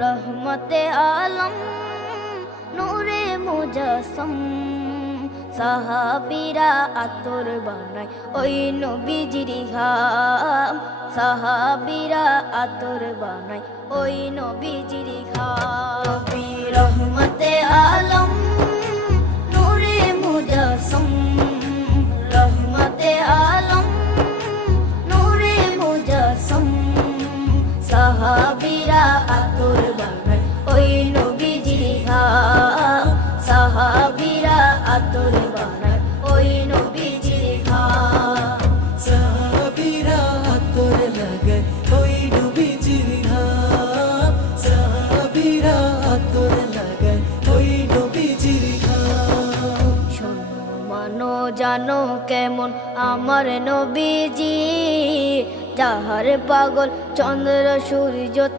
রহমতে আলম নূরে মুজাসসম সাহাবীরা আতর বানায় ওই নবীজির ঘাম সাহাবীরা আতর বানায় ওই নবীজির ঘাম নবী রহমতে আলম নূরে মুজাসসম রহমতে আলম নূরে মুজাসসম সাহাবীরা আতর বানায় ওই নবীজির ঘাম সাহাবীরা আতর বানায় ওই নবীজির ঘাম সাহাবীরা আতর লাগায় ওই নবীজির ঘাম সাহাবীরা আতর লাগায় ওই নবীজির ঘাম শোনো মানো জানো কেমন আমার নবীজি যাহার পাগল চন্দ্র সূর্য